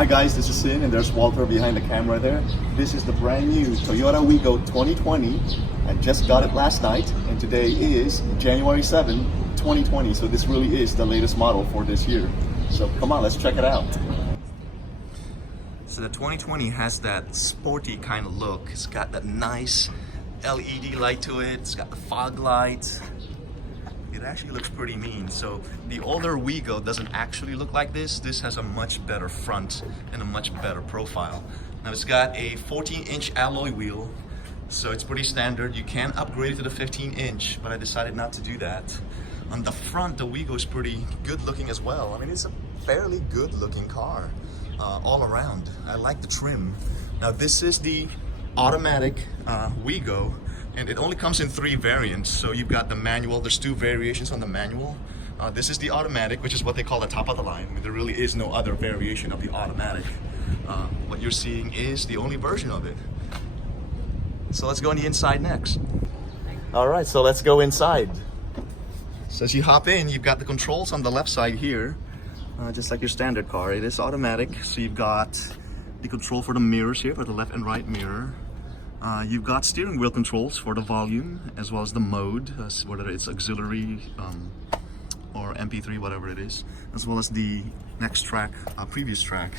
Hi guys, this is Sin and there's Walter behind the camera there. This is the brand new Toyota Wigo 2020. I just got it last night and today is January 7, 2020. So this really is the latest model for this year. So come on, let's check it out. So the 2020 has that sporty kind of look. It's got that nice LED light to it. It's got the fog lights. It actually looks pretty mean. So the older Wigo doesn't actually look like this. This has a much better front and a much better profile. Now it's got a 14-inch alloy wheel, so it's pretty standard. You can upgrade it to the 15-inch, but I decided not to do that. On the front, the Wigo is pretty good looking as well. I mean, it's a fairly good looking car all around. I like the trim. Now this is the automatic Wigo, and it only comes in 3 variants. So you've got the manual. There's 2 variations on the manual. This is the automatic, which is what they call the top of the line. I mean, there really is no other variation of the automatic. What you're seeing is the only version of it. So let's go on the inside next. All right, so let's go inside. So as you hop in, you've got the controls on the left side here, just like your standard car. It is automatic, so you've got the control for the mirrors here, for the left and right mirror. You've got steering wheel controls for the volume as well as the mode, whether it's auxiliary or MP3, whatever it is, as well as the next track, previous track.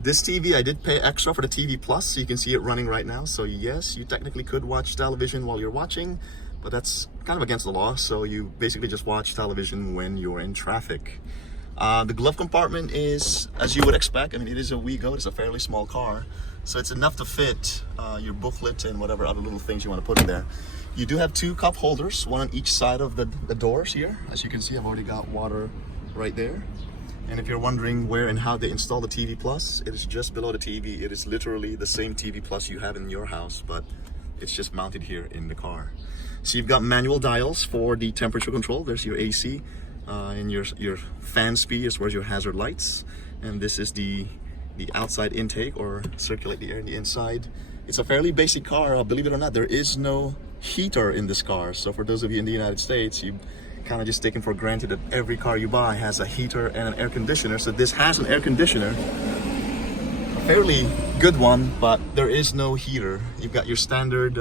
This TV, I did pay extra for the TV Plus, so you can see it running right now. So yes, you technically could watch television while you're watching, but that's kind of against the law. So you basically just watch television when you're in traffic. The glove compartment is, as you would expect, I mean, it is a Wigo, it's a fairly small car. So it's enough to fit your booklet and whatever other little things you want to put in there. You do have 2 cup holders, one on each side of the doors here. As you can see, I've already got water right there. And if you're wondering where and how they install the TV Plus, it is just below the TV. It is literally the same TV Plus you have in your house, but it's just mounted here in the car. So you've got manual dials for the temperature control. There's your AC and your fan speed as well as your hazard lights. And this is the outside intake, or circulate the air in the inside. It's a fairly basic car. Believe it or not, there is no heater in this car. So for those of you in the United States, you kind of just taken for granted that every car you buy has a heater and an air conditioner. So this has an air conditioner, a fairly good one, but there is no heater. You've got your standard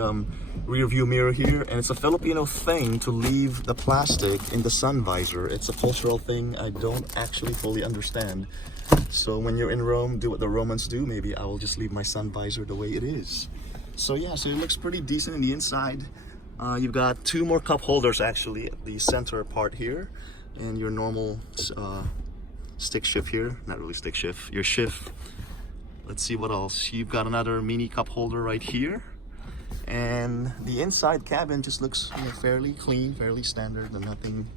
rear view mirror here, and it's a Filipino thing to leave the plastic in the sun visor. It's a cultural thing I don't actually fully understand. So when you're in Rome, do what the Romans do. Maybe I will just leave my sun visor the way it is. So yeah, so it looks pretty decent in the inside. You've got 2 more cup holders actually at the center part here, and your normal stick shift here. Not really stick shift, your shift. Let's see what else. You've got another mini cup holder right here. And the inside cabin just looks, you know, fairly clean, fairly standard, and nothing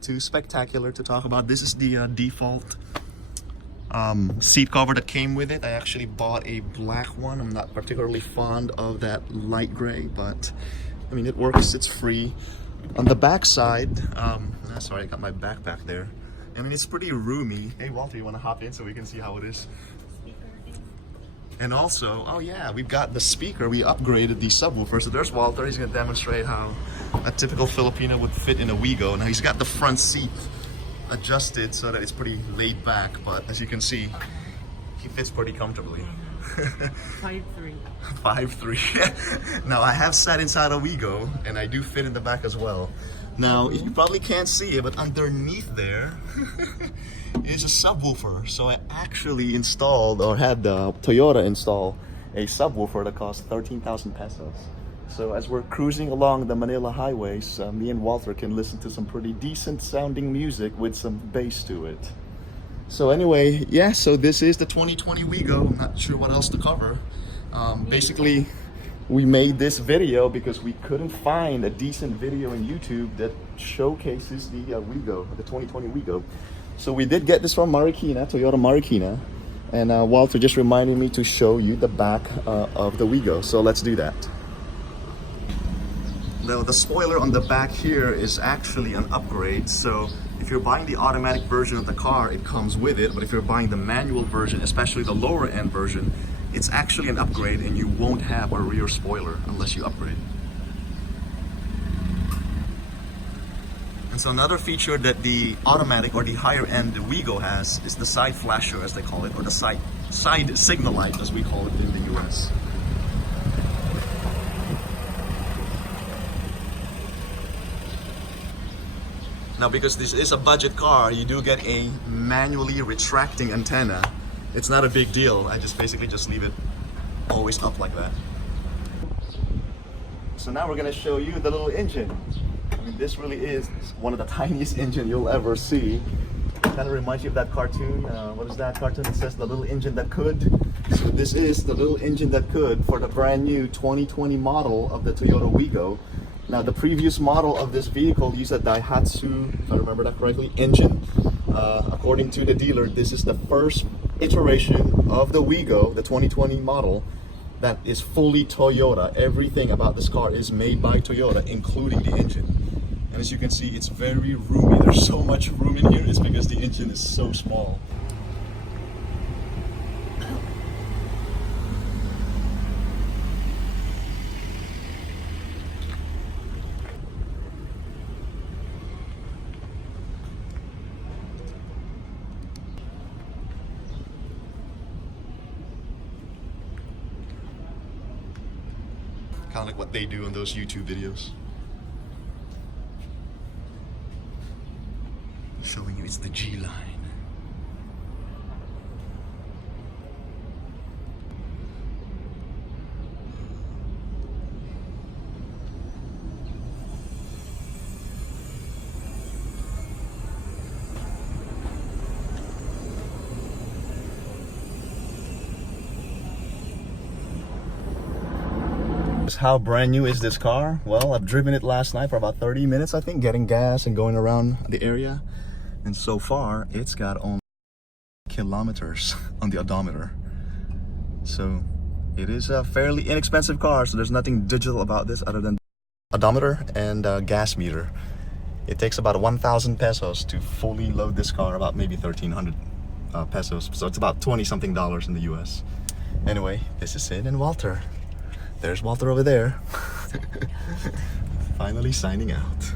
too spectacular to talk about. This is the default seat cover that came with it. I actually bought a black one. I'm not particularly fond of that light gray, but I mean, it works, it's free. On the back side, sorry, I got my backpack there. I mean, it's pretty roomy. Hey Walter, you want to hop in so we can see how it is? And also, oh yeah, we've got the speaker. We upgraded the subwoofer. So there's Walter. He's going to demonstrate how a typical Filipino would fit in a Wigo. Now he's got the front seat adjusted so that it's pretty laid back, but as you can see, he fits pretty comfortably. 5'3". 5'3". Now I have sat inside a Wigo and I do fit in the back as well. Now you probably can't see it, but underneath there is a subwoofer. So I actually installed, or had the Toyota install, a subwoofer that cost 13,000 pesos. So as we're cruising along the Manila highways, me and Walter can listen to some pretty decent sounding music with some bass to it. So anyway, yeah, so this is the 2020 Wigo. I'm not sure what else to cover. Basically, we made this video because we couldn't find a decent video in YouTube that showcases the Wigo, the 2020 Wigo. So we did get this from Marikina, Toyota Marikina. And Walter just reminded me to show you the back of the Wigo. So let's do that. Now, the spoiler on the back here is actually an upgrade. So if you're buying the automatic version of the car, it comes with it. But if you're buying the manual version, especially the lower end version, it's actually an upgrade and you won't have a rear spoiler unless you upgrade. And so another feature that the automatic or the higher end the Wigo has is the side flasher, as they call it, or the side signal light, as we call it in the US. Now, because this is a budget car, you do get a manually retracting antenna. It's not a big deal. I just basically just leave it always up like that. So now we're gonna show you the little engine. I mean, this really is one of the tiniest engine you'll ever see. Kind of reminds you of that cartoon. What is that cartoon? It says the little engine that could. So this is the little engine that could for the brand new 2020 model of the Toyota Wigo. Now, the previous model of this vehicle used a Daihatsu, if I remember that correctly, engine. According to the dealer, this is the first iteration of the Wigo, the 2020 model, that is fully Toyota. Everything about this car is made by Toyota, including the engine. And as you can see, it's very roomy. There's so much room in here. It's because the engine is so small. Kind of like what they do in those YouTube videos. Showing you it's the G line. How brand new is this car? Well, I've driven it last night for about 30 minutes, I think, getting gas and going around the area. And so far, it's got only kilometers on the odometer. So it is a fairly inexpensive car, so there's nothing digital about this other than odometer and gas meter. It takes about 1,000 pesos to fully load this car, about maybe 1,300 pesos. So it's about 20 something dollars in the US. Anyway, this is Sin and Walter. There's Walter over there. Finally signing out.